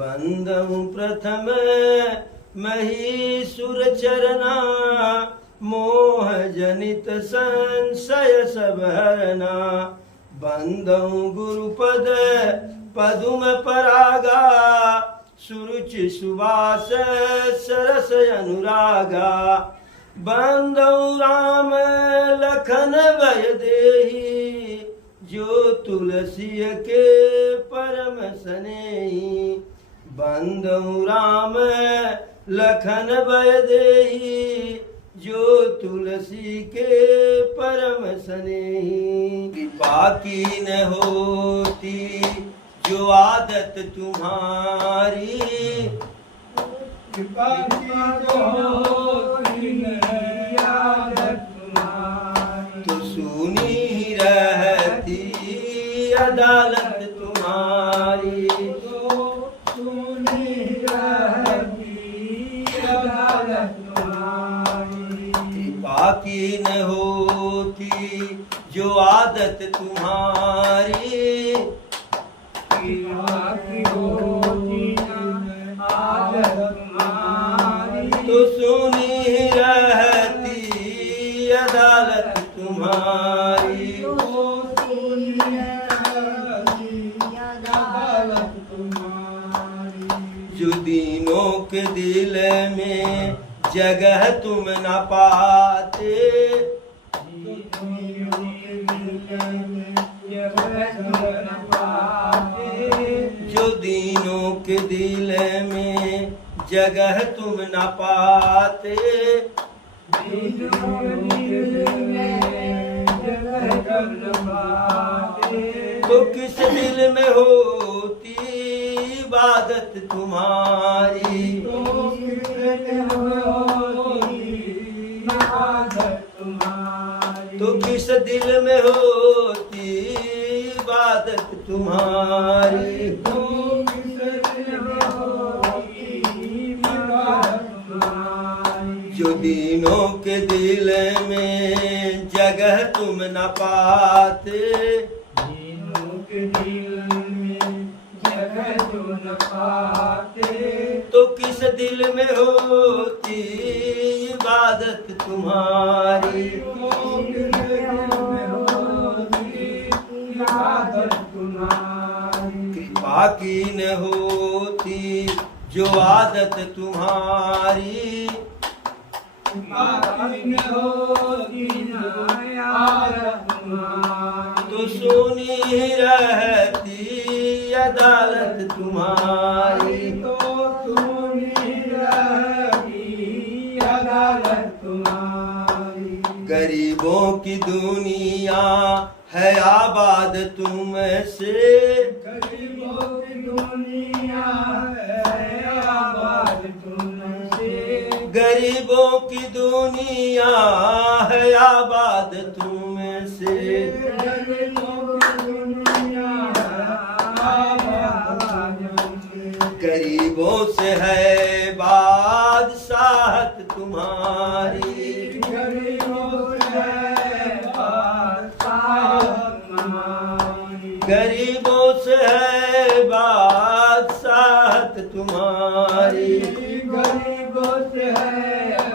बंदं प्रथम महीसुर चरना, मोह जनित संशय सब हरना। बंदं गुरुपद पदुम परागा, सुरुचि सुवास सरस अनुरागा। बंदं राम लखन भय देहि, जो तुलसी के परम स्नेही। बंदं राम लखन भय देहि, जो तुलसी के परम स्नेही। कृपा की न होती जो आदत तुम्हारी, कृपा की जो होती नहीं आदत तुम्हारी, तो सुनी ही रहती अदालत तुम्हारी। तो सुनी रहती अदालत तुम्हारी। कृपा की न होती जो आदत तुम्हारी, कृपा की होती न आदत तुम्हारी, तो सुनी रहती अदालत तुम्हारी। तो सुनी रहती अदालत तुम्हारी। जो दीनों के दिल में जगह तुम न पाते, जो दीनों के दिल में जगह तुम न पाते, तो किस दिल में होती इबादत तुम्हारी। तो किस दिल में होती इबादत तुम्हारी। जो दीनों के दिल में जगह तुम न पाते, तो किस दिल में होती इबादत तुम्हारी। कृपा की न होती जो आदत तुम्हारी, तो सुनी रहती अदालत तुम्हारी। तो सुनी रहती अदालत तुम्हारी। गरीबों की दुनिया है आबाद तुमसे, गरीबों की दुनिया है आबाद तुमसे। गरीबों की दुनिया है आबाद तुमसे। गरीबों की दुनिया है आबाद तुमसे। गरीबों से है बादशाहत तुम्हारी, गरीबों से है बादशाहत तुम्हारी। गरीबों से है बादशाहत तुम्हारी। गरीबों से है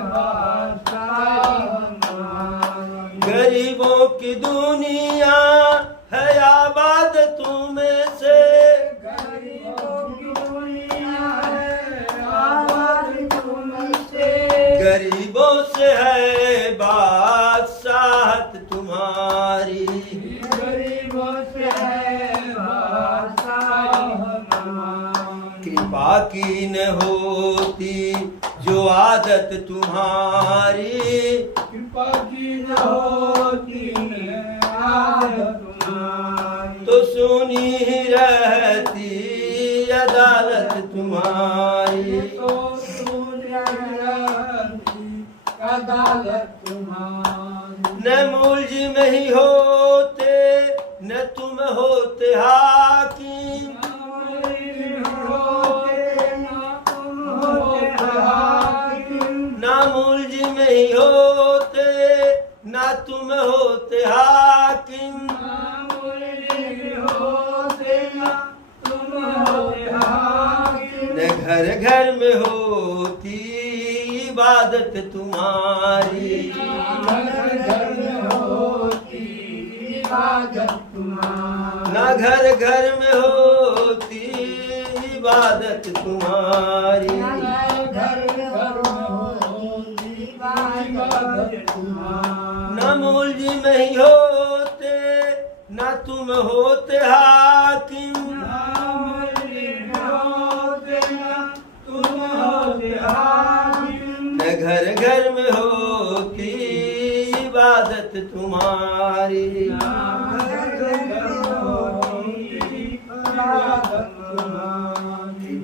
बादशाहत तुम्हारी। गरीबों की दुनिया है आबाद तुमसे, गरीबों की दुनिया है आबाद तुमसे। गरीबों से है बादशाहत तुम्हारी। गरीबों से है बादशाहत तुम्हारी। कृपा की न होती जो आदत तुम्हारी, कृपा की न होती न आदत तुम्हारी। तो सुनी रहती अदालत तुम्हारी। तो सुनी रहती अदालत तुम्हारी। न मुलजिम ही होते न तुम होते हाकिम, ना मुलजिम ही होते ना तुम होते हाकिम। घर घर में होती इबादत तुम्हारी, घर घर में होती इबादत तुम्हारी, ना घर घर में होती इबादत तुम्हारी, घर घर में होती इबादत तुम्हारी, न मूल जी में ही होते न तुम होते हाकिम, न घर घर में होती इबादत तुम्हारी,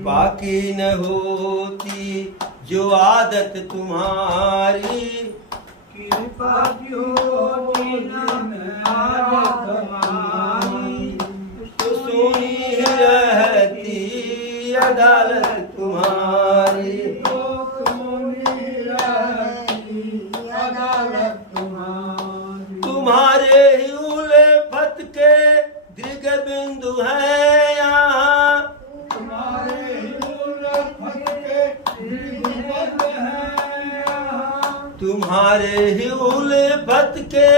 बाकी न होती जो आदत तुम्हारी, कृपा की होती न आदत तुम्हारी, तो सुनी रहती अदालत तुम्हारी, तुम्हारे ही उल्फत के दृग बिंदु है यहाँ, तुम्हारे उल्फत के दृग है यहाँ, तुम्हारे ही उल्फत के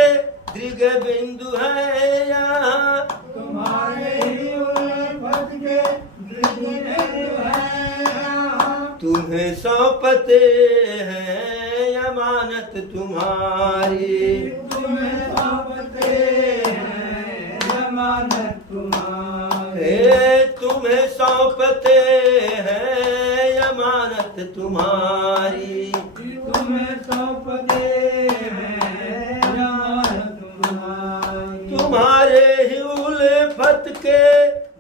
दृग बिंदु है यहाँ, तुम्हारे उल्फत के दृग बिंदु है यहाँ, तुम्हें सौंपते हैं अमानत तुम्हारी, तुम्हें सौंपते हैं अमानत तुम्हारी, तुम्हें सौंपते हैं अमानत तुम्हारी, तुम्हें सौंपते हैं अमानत तुम्हारी, तुम्हारे ही उल्फत के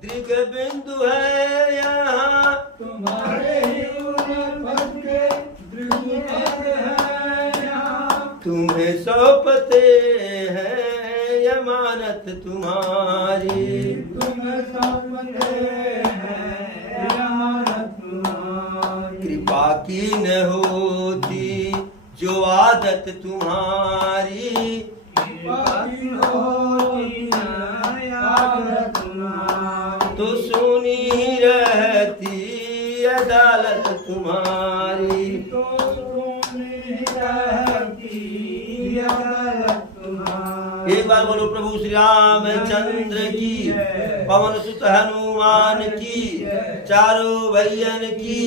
दृग बिंदु है यहाँ, तुम्हारे उल्फत के दृग बिंदु है यहाँ, तुम्हें सौंपते हैं अमानत तुम्हारी, तुम्हें सौंपते हैं अमानत तुम्हारी, कृपा की न होती जो आदत तुम्हारी, बाकी होती न आदत तुम्हारी, तो सुनी ही रहती अदालत तुम्हारी, तो सुनी रहती अदालत तुम्हारी। एक बार बोलो प्रभु श्री रामचंद्र की, पवन सुत हनुमान की, चारों भैयन की,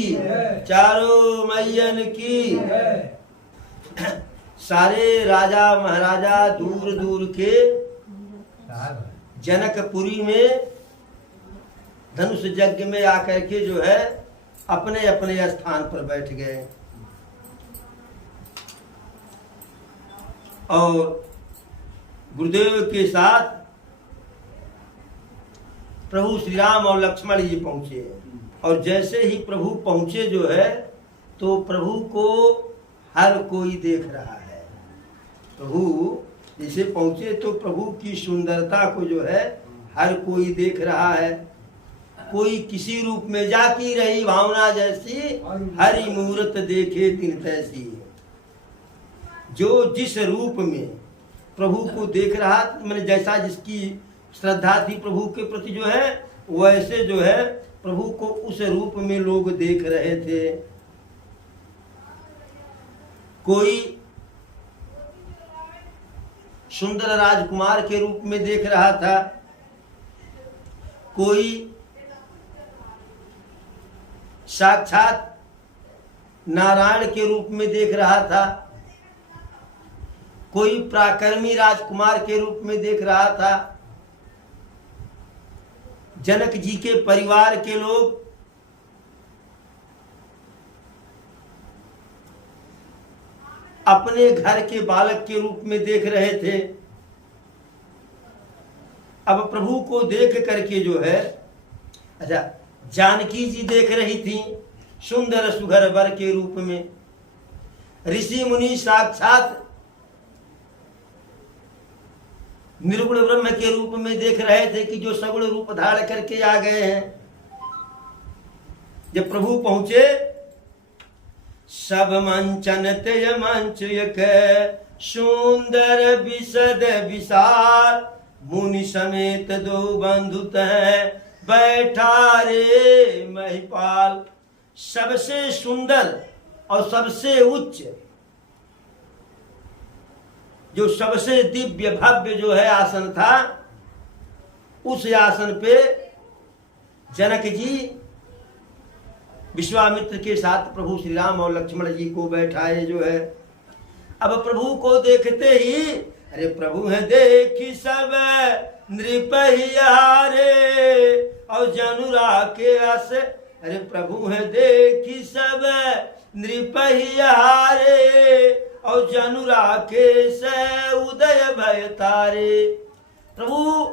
चारों मैयन की। सारे राजा महाराजा दूर दूर के जनकपुरी में धनुष यज्ञ में आकर के जो है अपने अपने स्थान पर बैठ गए और गुरुदेव के साथ प्रभु श्री राम और लक्ष्मण जी पहुंचे। और जैसे ही प्रभु पहुंचे जो है तो प्रभु को हर कोई देख रहा है। प्रभु जैसे पहुंचे तो प्रभु की सुंदरता को जो है हर कोई देख रहा है। कोई किसी रूप में जाती रही भावना जैसी, हरि मूरत देखे तिन तैसी। जो जिस रूप में प्रभु को देख रहा, मैंने जैसा जिसकी श्रद्धा थी प्रभु के प्रति जो है, वैसे जो है प्रभु को उस रूप में लोग देख रहे थे। कोई सुंदर राजकुमार के रूप में देख रहा था, कोई साक्षात नारायण के रूप में देख रहा था, कोई पराक्रमी राजकुमार के रूप में देख रहा था। जनक जी के परिवार के लोग अपने घर के बालक के रूप में देख रहे थे। अब प्रभु को देख करके जो है, अच्छा जानकी जी देख रही थी सुंदर सुघर वर के रूप में। ऋषि मुनि साक्षात निर्गुण ब्रह्म के रूप में देख रहे थे कि जो सगुण रूप धारण करके आ गए हैं। जब प्रभु पहुंचे, सब मंचन तेज मंच एक सुंदर विशद विशाल, मुनि समेत दो बंधु तह बैठा रे महिपाल। सबसे सुंदर और सबसे उच्च, जो सबसे दिव्य भव्य जो है आसन था, उस आसन पे जनक जी विश्वामित्र के साथ प्रभु श्री राम और लक्ष्मण जी को बैठाए जो है। अब प्रभु को देखते ही, अरे प्रभु है देखी सब नृपहियारे और जनुरा के अस, अरे प्रभु है देखी सब नृपहियारे और जनुरा के से उदय भय तारे। प्रभु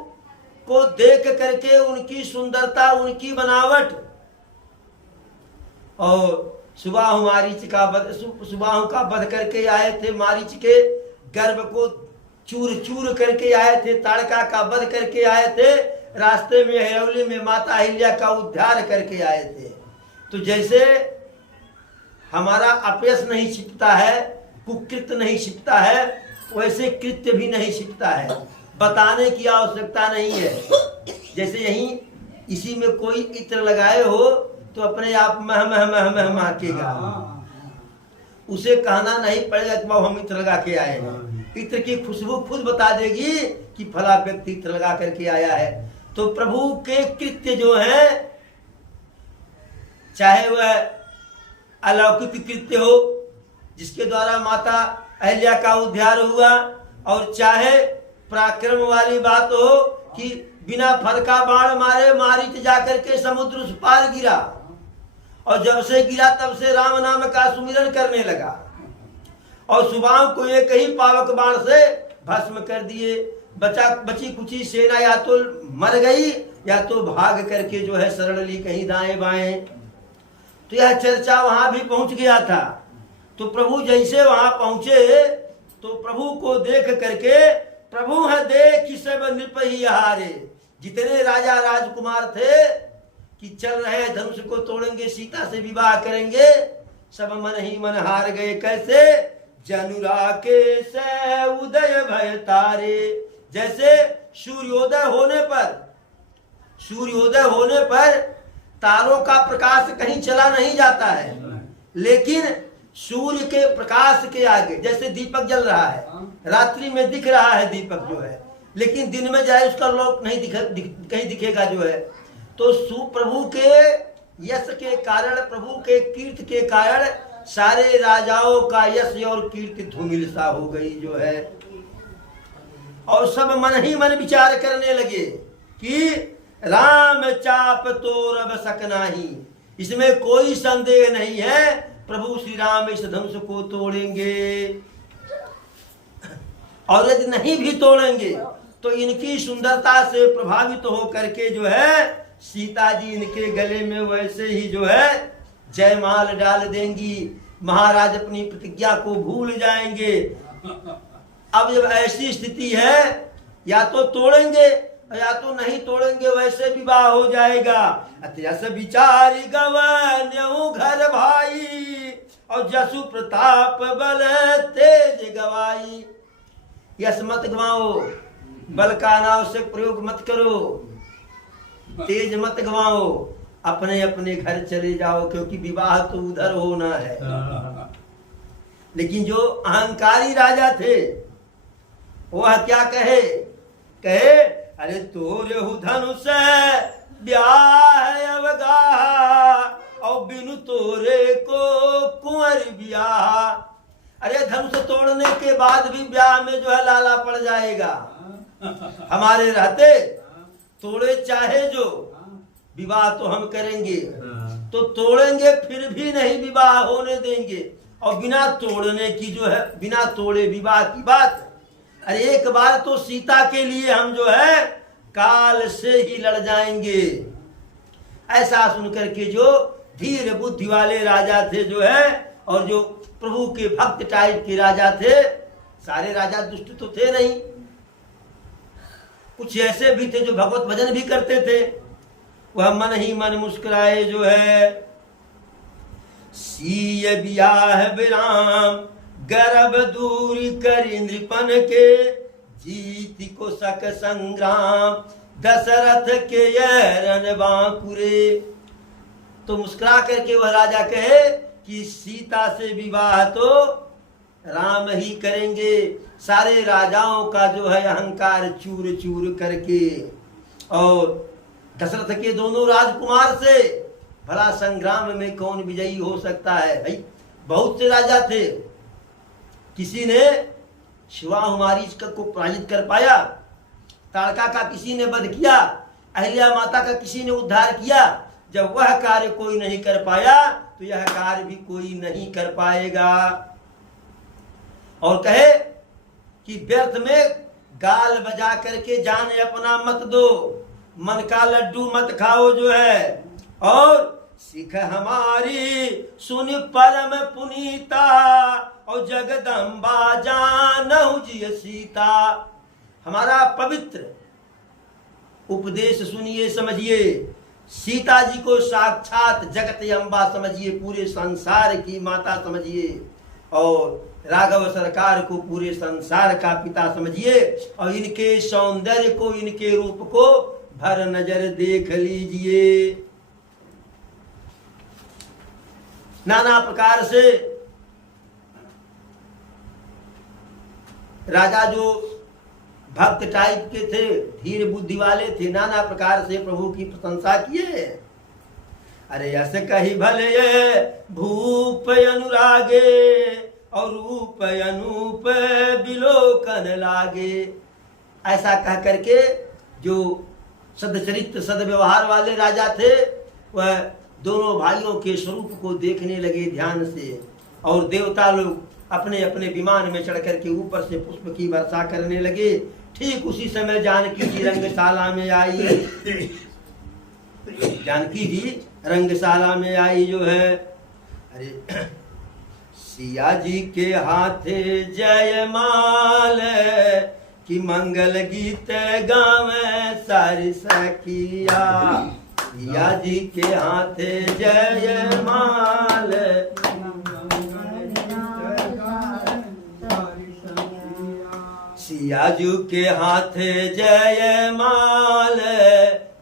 को देख करके उनकी सुंदरता, उनकी बनावट, और सुबाहु मारीच का सुबाहु का वध करके आए थे, मारीच के गर्भ को चूर चूर करके आए थे, ताड़का का वध करके आए थे, रास्ते में हिरौली में माता अहिल्या का उद्धार करके आए थे। तो जैसे हमारा अपयश नहीं छिपता है, कुकृत्य नहीं छिपता है, वैसे कृत्य भी नहीं छिपता है, बताने की आवश्यकता नहीं है। जैसे यही इसी में कोई इत्र लगाए हो तो अपने आप मह मह मह मह महकेगा, उसे कहना नहीं पड़ेगा कि हम इत्र लगा के आए हैं। इत्र की खुशबू खुद बता देगी कि फला व्यक्ति इत्र लगा करके आया है। तो प्रभु के कृत्य जो है, चाहे वह अलौकिक कृत्य हो जिसके द्वारा माता अहिल्या का उद्धार हुआ, और चाहे पराक्रम वाली बात हो कि बिना फल का बाण मारे मारीच जाकर के समुद्र उस पार गिरा, और जब से गिरा तब से राम नाम का सुमिरन करने लगा, और सुबाहु को एक ही पावक बाण से भस्म कर दिए। बची कुची सेना या तो मर गई या तो भाग करके जो है शरण ली कहीं दाएं बाएं। तो यह चर्चा वहां भी पहुंच गया था। तो प्रभु जैसे वहां पहुंचे तो प्रभु को देख करके, प्रभु है देख सब नृपहियारे, जितने राजा राजकुमार थे कि चल रहे धनुष को तोड़ेंगे, सीता से विवाह करेंगे, सब मन ही मन हार गए। कैसे? जनुरा के से उदय भय तारे। जैसे सूर्योदय होने पर तारों का प्रकाश कहीं चला नहीं जाता है, लेकिन सूर्य के प्रकाश के आगे जैसे दीपक जल रहा है, रात्रि में दिख रहा है दीपक जो है, लेकिन दिन में जाए उसका लोक नहीं कहीं दिखेगा जो है। तो सुप्रभु के यश के कारण, प्रभु के कीर्ति के कारण सारे राजाओं का यश और कीर्ति धूमिल सा हो गई जो है। और सब मन ही मन विचार करने लगे कि राम चाप तोर अब सकना ही, इसमें कोई संदेह नहीं है प्रभु श्री राम इस धनुष को तोड़ेंगे, और यदि नहीं भी तोड़ेंगे तो इनकी सुंदरता से प्रभावित हो करके जो है सीता जी इनके गले में वैसे ही जो है जयमाल डाल देंगी, महाराज अपनी प्रतिज्ञा को भूल जाएंगे। अब जब ऐसी स्थिति है, या तो तोड़ेंगे या तो नहीं तोड़ेंगे, वैसे विवाह हो जाएगा। अत्यस विचारी गवन्यु घर भाई, और जसु प्रताप बल तेज गवाई। यश मत गवाओ, बल का अनावश्यक प्रयोग मत करो, तेज मत गवाओ, अपने अपने घर चले जाओ, क्योंकि विवाह तो उधर होना है। लेकिन जो अहंकारी राजा थे वह क्या कहे? अरे तोरे धनुष ब्याह अवगाहा, और बिनु तोरे को कुंवर ब्याह। अरे धनुष तोड़ने के बाद भी ब्याह में जो है लाला पड़ जाएगा, हमारे रहते तोड़े चाहे जो, विवाह तो हम करेंगे। तो तोड़ेंगे फिर भी नहीं विवाह होने देंगे, और बिना तोड़ने की जो है, बिना तोड़े विवाह की बात। अरे एक बार तो सीता के लिए हम जो है काल से ही लड़ जाएंगे। ऐसा सुनकर के जो धीर बुद्धि वाले राजा थे जो है, और जो प्रभु के भक्त टाइप के राजा थे, सारे राजा दुष्ट तो थे नहीं, कुछ ऐसे भी थे जो भगवत भजन भी करते थे, वह मन ही मन मुस्कुराए जो है। सीय बियाह विराम गर्भ दूर कर नृपन के, जीति को सक संग्राम दशरथ के यह रण बांकुरे। तो मुस्कुरा करके वह राजा कहे कि सीता से विवाह तो राम ही करेंगे। सारे राजाओं का जो है अहंकार चूर चूर करके, और दशरथ के दोनों राजकुमार से भला संग्राम में कौन विजयी हो सकता है। भाई बहुत से राजा थे, किसी ने शिवाहुमारीच को पराजित कर पाया, ताड़का का किसी ने वध किया, अहिल्या माता का किसी ने उद्धार किया। जब वह कार्य कोई नहीं कर पाया तो यह कार्य भी कोई नहीं कर पाएगा। और कहे कि व्यर्थ में गाल बजा करके जान अपना मत दो, मन का लड्डू मत खाओ जो है। और सिख हमारी सुन परम पुनीता, और जगदम्बा जानहु जिय सीता। हमारा पवित्र उपदेश सुनिए समझिए, सीता जी को साक्षात जगत अम्बा समझिए, पूरे संसार की माता समझिए, और राघव सरकार को पूरे संसार का पिता समझिए, और इनके सौंदर्य को, इनके रूप को भर नजर देख लीजिए। नाना प्रकार से राजा जो भक्त टाइप के थे, धीर बुद्धि वाले थे, नाना प्रकार से प्रभु की प्रशंसा किए। अरे यस कही भले ये भूप अनुरागे, और रूप अनूप बिलोकन लागे। ऐसा कह करके जो सदचरित्र सदव्यवहार वाले राजा थे, वह दोनों भाइयों के स्वरूप को देखने लगे ध्यान से। और देवता लोग अपने अपने विमान में चढ़ करके ऊपर से पुष्प की वर्षा करने लगे। ठीक उसी समय जानकी जी रंगशाला में आई। जानकी जी रंगशाला में आई जो है। अरे सिया जी के हाथे जयमाल, कि मंगल गीत गावे सारी सखिया। सिया जी के हाथे जयमाल, सिया जी के हाथे जयमाल,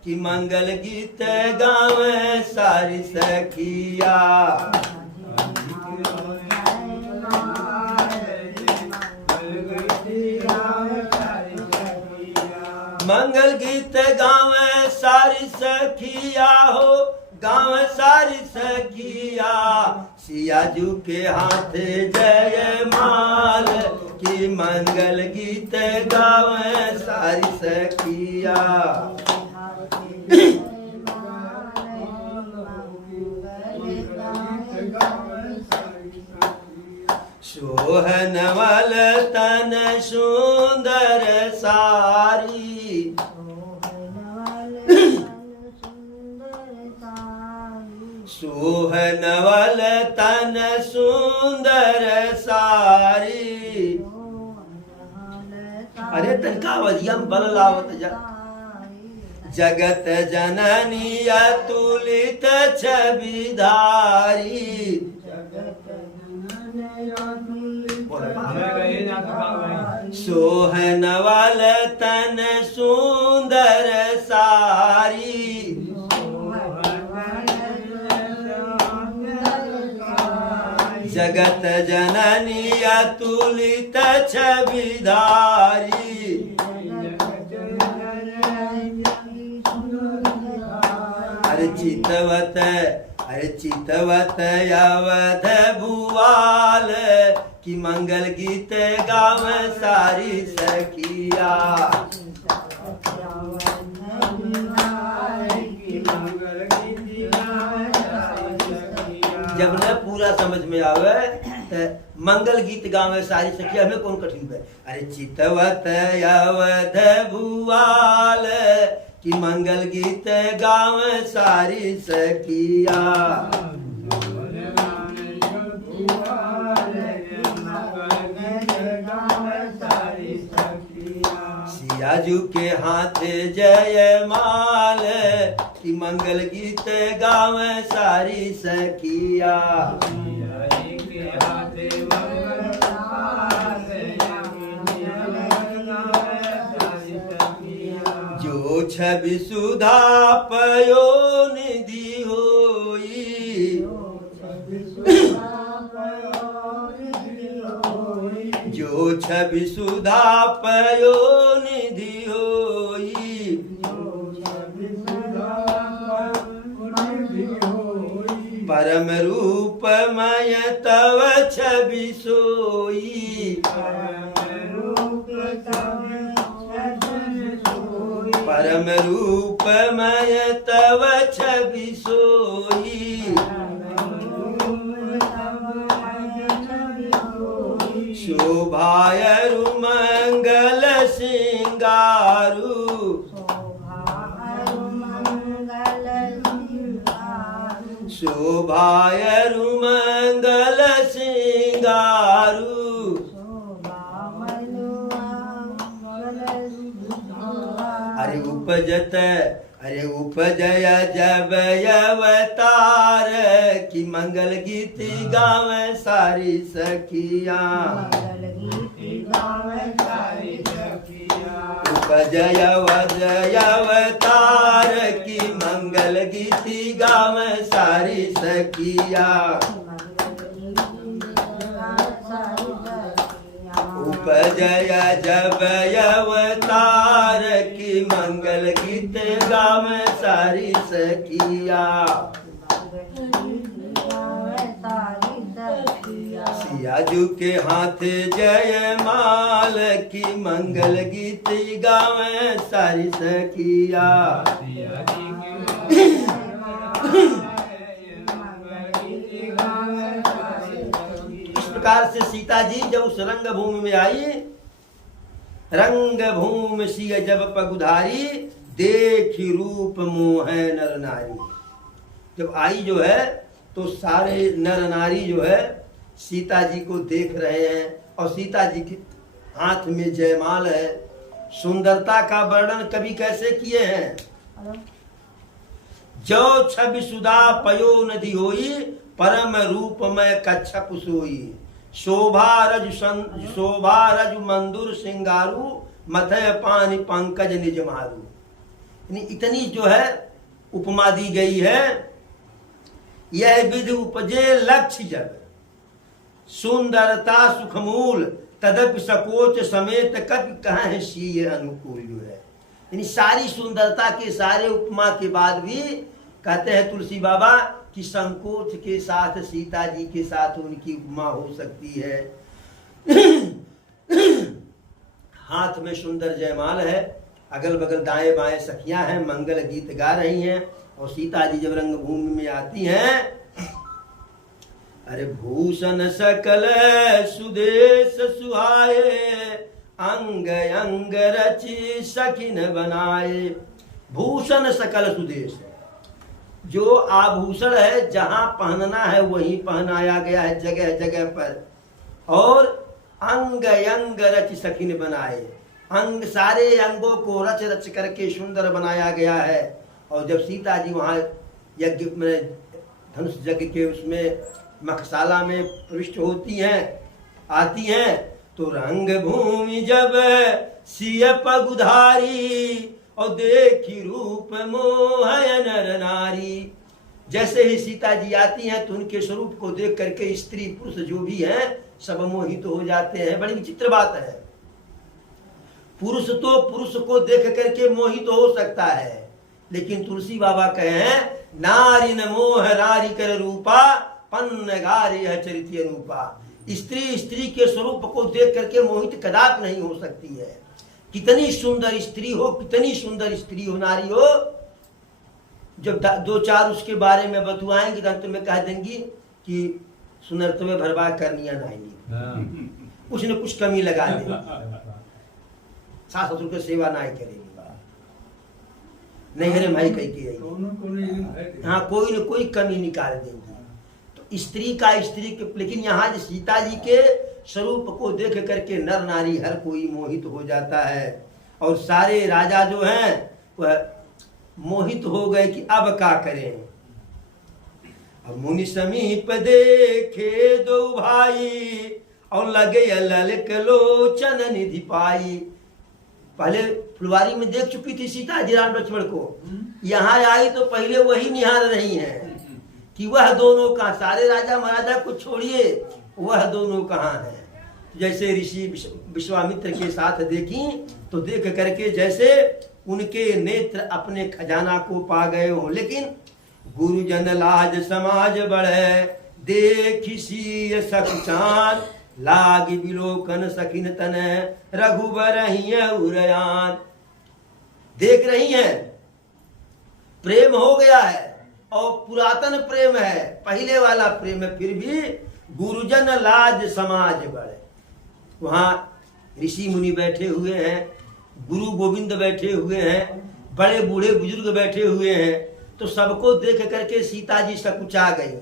कि मंगल गीत गावे सारी सखिया। मंगल गीत गावे सारी सखिया हो, गावे सारी सखिया। सिया जू के हाथे जयमाल, कि मंगल गीत गावे सारी सखिया। सोहन वल तन सुंदर सारी, सोहन वल तन सुंदर सारी। अरे तनका वधियम बल लावत जा। जगत जननी अतुलित छविधारी, सोहन वल तन सुंदर सारी। जगत जननी अतुलित छविधारी। अरे चितवत, अरे चितवत अवध भुआल, कि मंगल गीत गावे सारी सखिया। जब न पूरा समझ में आवे तो मंगल गीत गावे सारी सखिया में कौन कठिन है। अरे चितवत अवध भुआल, कि मंगल गीत गावे सारी सखिया। सियाजू के हाथे जयमाल, कि मंगल गीत गावे सारी सखिया। जो छवि सुधा पयो निधि होई, छवि सुधा पयो निधि होई, परम रूपमय तव छवि सोई, परम रूपमय तव छवि सोई, शोभायरु मंगल सिंगारू, शोभायरु मंगल सिंगारू, अरे उपजय जब अवतार की मंगल गीत गावे सारी सखिया, उपजय अवतार की मंगल गीत गावे सारी सखिया, उपजय जब अवतार की मंगल गीत गावे सारी सखिया, सियाजू के हाथ जय माल की मंगल गीत गावे सारी सखिया, इस प्रकार से सीता जी जब उस रंग भूमि में आई, रंग भूमि सिय जब पगुधारी, देखी रूप मोह नर नारी। जब आई जो है तो सारे नर नारी जो है सीता जी को देख रहे हैं और सीता जी के हाथ में जयमाल है। सुंदरता का वर्णन कभी कैसे किए हैं? जो छवि सुधा पयो नदी होई, परम रूपमय कच्छप सोई, शोभा रज मंदुर सिंगारू, मथय पानी पंकज निज मारू। इतनी जो है उपमा दी गई है। यह विधि उपजे लक्ष्य जग, सुंदरता सुखमूल, तदप सकोच समेत कपि कहें शीय अनुकूल। जो है यानी सारी सुंदरता के सारे उपमा के बाद भी कहते हैं तुलसी बाबा कि संकोच के साथ सीता जी के साथ उनकी उपमा हो सकती है। हाथ में सुंदर जयमाल है, अगल बगल दाएं बाएं सखियां हैं, मंगल गीत गा रही हैं और सीता जी जब रंगभूमि में आती हैं, अरे भूषण सकल सुदेश सुहाए, अंग अंग रचि सखिन बनाए। भूषण सकल सुदेश, जो आभूषण है जहां पहनना है वहीं पहनाया गया है जगह जगह पर। और अंग अंग रच सखिन बनाए, अंग सारे अंगों को रच रच करके सुंदर बनाया गया है। और जब सीता जी वहां यज्ञ में धनुष यज्ञ के उसमें मखशाला में प्रविष्ट होती हैं, आती हैं, तो रंग भूमि जब सिय पगुधारी, और देखी रूप मोह नर नारी। जैसे ही सीता जी आती हैं तो उनके स्वरूप को देख करके स्त्री पुरुष जो भी हैं सब मोहित हो जाते हैं। बड़ी विचित्र बात है। पुरुष तो पुरुष को देख करके मोहित हो सकता है, लेकिन तुलसी बाबा कहे हैं नारी न मोह नारी कर रूपा, पन्न गारे चरित रूपा। स्त्री स्त्री के स्वरूप को देख करके मोहित कदापि नहीं हो सकती है। कितनी सुंदर स्त्री हो, कितनी सुंदर स्त्री हो, नारी हो, जब दो चार उसके बारे में बतुआएंगे तो तुम्हें कह देंगी कि सुंदरता में भरवा करनिया नहीं, कुछ न कुछ कमी लगा देंगी, सास ससुर की सेवा नहीं करेगी, नहीं अरे भाई कही के हाँ कोई न कोई कमी निकाल देंगी। तो स्त्री का स्त्री के, लेकिन यहाँ सीता जी के स्वरूप को देख करके नर नारी हर कोई मोहित हो जाता है। और सारे राजा जो हैं वह मोहित हो गए कि अब क्या करें। अब मुनि समीप देखे दो भाई, और लगे ललित लोचन निधि पाई। पहले फुलवारी में देख चुकी थी सीता जी राम लक्ष्मण को, यहाँ आई तो पहले वही निहार रही हैं कि वह दोनों कहाँ, सारे राजा महाराजा को छोड़िए वह दोनों कहाँ हैं। जैसे ऋषि विश्वामित्र के साथ देखी तो देख करके जैसे उनके नेत्र अपने खजाना को पा गए हो। लेकिन गुरुजन लाज समाज बढ़े, देखी सी सखचान, लागी बिलोकन सखिन तन, रघुबर ही उरयान। देख रही हैं प्रेम हो गया है और पुरातन प्रेम है, पहले वाला प्रेम है, फिर भी गुरुजन लाज समाज बढ़े। वहां ऋषि मुनि बैठे हुए हैं, गुरु गोविंद बैठे हुए हैं, बड़े बूढ़े बुजुर्ग बैठे हुए हैं, तो सबको देख करके सीता जी सकुचा गई।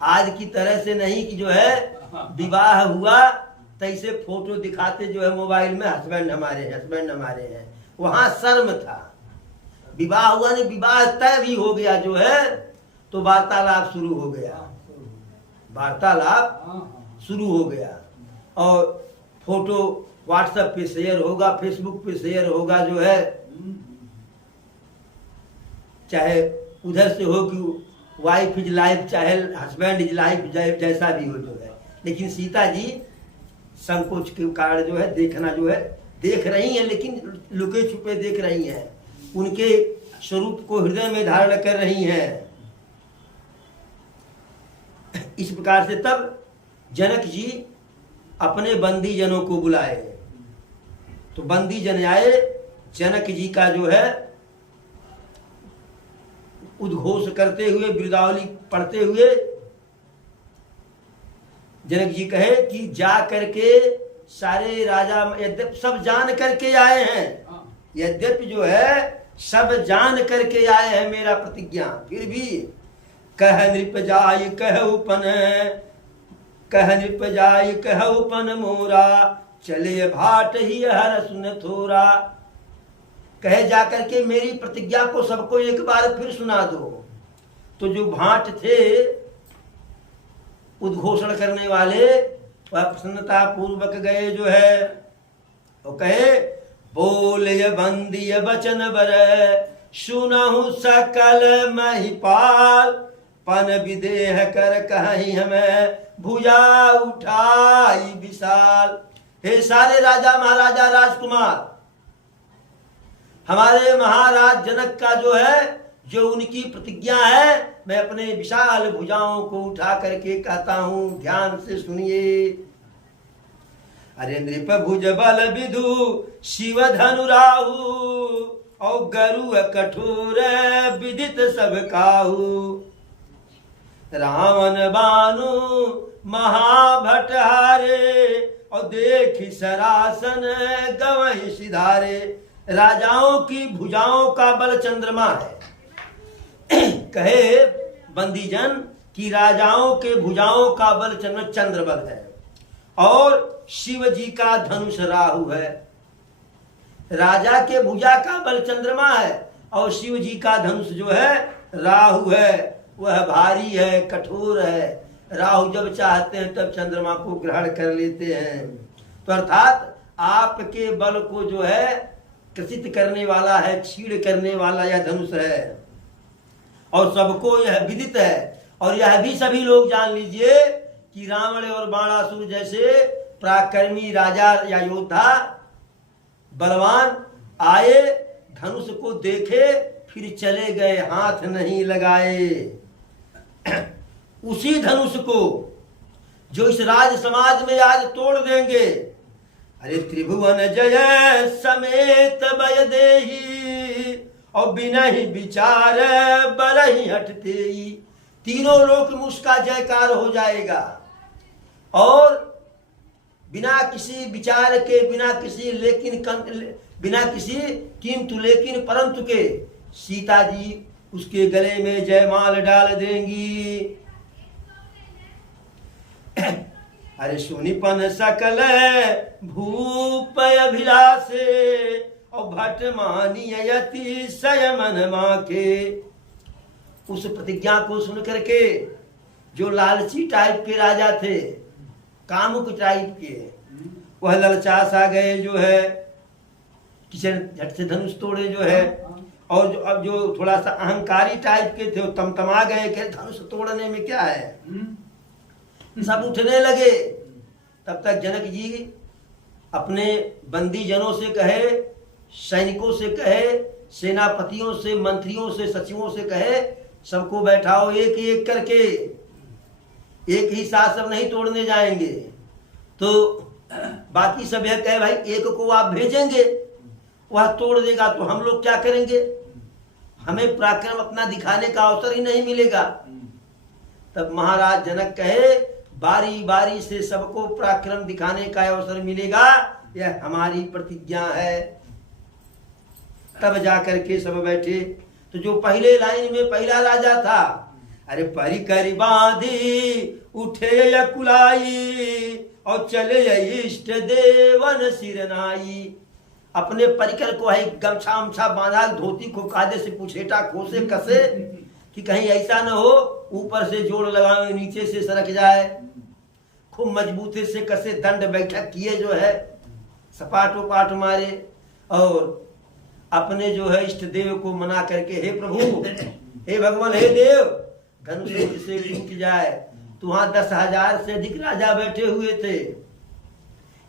आज की तरह से नहीं कि जो है विवाह हुआ तैसे फोटो दिखाते जो है मोबाइल में, हस्बैंड हमारे हैं, हस्बैंड हमारे हैं। वहां शर्म था। विवाह हुआ नहीं, विवाह तय भी हो गया जो है, तो वार्तालाप शुरू हो गया, वार्तालाप शुरू हो गया। और फोटो व्हाट्सएप पे शेयर होगा, फेसबुक पे शेयर होगा जो है, चाहे उधर से हो कि वाइफ इज लाइफ, चाहे हस्बैंड इज लाइफ, जैसा भी हो जो है। लेकिन सीता जी संकोच के कारण जो है देखना जो है देख रही हैं, लेकिन लुके छुपे देख रही हैं, उनके स्वरूप को हृदय में धारण कर रही हैं। इस प्रकार से तब जनक जी अपने बंदी जनों को बुलाए, तो बंदी जन आए, जनक जी का जो है उद्घोष करते हुए, बिरदावली पढ़ते हुए जनक जी कहे कि जा करके सारे राजा, यद्यपि सब जान करके आए हैं, यद्यपि जो है सब जान करके आए हैं मेरा प्रतिज्ञा, फिर भी कह नृप जाय कहूपन, कह नृप जाय कहूपन मोरा, चले भाट ही हर सुन थोरा। कहे जाकर के मेरी प्रतिज्ञा को सबको एक बार फिर सुना दो। तो जो भाट थे उद्घोषण करने वाले, वह प्रसन्नता पूर्वक गए जो है, वो कहे बोले बंदी वचन बर, सुनहु सकल महिपाल, पन विदेह कर कहीं हमें भुजा उठाई विशाल। हे सारे राजा महाराजा राजकुमार, हमारे महाराज जनक का जो है, जो उनकी प्रतिज्ञा है, मैं अपने विशाल भुजाओं को उठा करके कहता हूं, ध्यान से सुनिए। अरे नृप भुज बल विधु शिव धनु राहु, और गरु कठोर विदित सब काहू, रावण बानु महाभटहारे, और देखी सरासन गवहि सिधारे। राजाओं की भुजाओं का बल चंद्रमा है। कहे बंदीजन कि राजाओं के भुजाओं का बल चंद्र बल है, और शिव जी का धनुष राहु है। राजा के भुजा का बल चंद्रमा है, और शिव जी का धनुष जो है राहु है, वह भारी है, कठोर है। राहु जब चाहते हैं तब चंद्रमा को ग्रहण कर लेते हैं। तो अर्थात आपके बल को जो है कृषित करने वाला है, छीड़ करने वाला यह धनुष है, और सबको यह विदित है। और यह भी सभी लोग जान लीजिए कि रावण और बाणासुर जैसे पराक्रमी राजा या योद्धा बलवान आए, धनुष को देखे, फिर चले गए, हाथ नहीं लगाए। उसी धनुष को जो इस राज समाज में आज तोड़ देंगे। अरे त्रिभुवन जय समेत भय देही, और बिना ही विचार बरही हटते ही। तीनों लोक में उसका जयकार हो जाएगा, और बिना किसी विचार के, बिना किसी किंतु लेकिन परंतु के सीता जी उसके गले में जयमाल डाल देंगी। अरे सुनिपन सकल भूप अभिलाषे, और भट मानियति संयमन माके। उस प्रतिज्ञा को सुन करके जो लालची टाइप के राजा थे, कामुक टाइप के, वह ललचास आ गए जो है, किशन झट से धनुष तोड़े जो है। और जो अब जो थोड़ा सा अहंकारी टाइप के थे, वो तमतमा गए कि धनुष तोड़ने में क्या है, सब उठने लगे। तब तक जनक जी अपने बंदी जनों से कहे, सैनिकों से कहे, सेनापतियों से, मंत्रियों से, सचिवों से कहे, सबको बैठाओ एक एक करके, एक ही साथ सब नहीं तोड़ने जाएंगे। तो बाकी सब यह कहे भाई एक को आप भेजेंगे, वह तोड़ देगा तो हम लोग क्या करेंगे, हमें पराक्रम अपना दिखाने का अवसर ही नहीं मिलेगा। तब महाराज जनक कहे बारी बारी से सबको पराक्रम दिखाने का अवसर मिलेगा, यह हमारी प्रतिज्ञा है। तब जाकर के सब बैठे। तो जो पहले लाइन में पहला राजा था, अरे परिकर बांधी उठे यकुलाई और चले इष्ट देवन सिरनाई। अपने परिकर को है गमछा उमछा बांधा, धोती को कायदे से पुछेटा खोसे कसे कि कहीं ऐसा न हो ऊपर से जोड़ लगाए नीचे से सरक जाए। खूब मजबूती से कसे, दंड बैठक किए जो है, सपाटो पाट मारे और अपने जो है इष्ट देव को मना करके, हे प्रभु, हे भगवान, हे देव, धनुष से टूट जाए। तो वहां 10,000 से अधिक राजा बैठे हुए थे।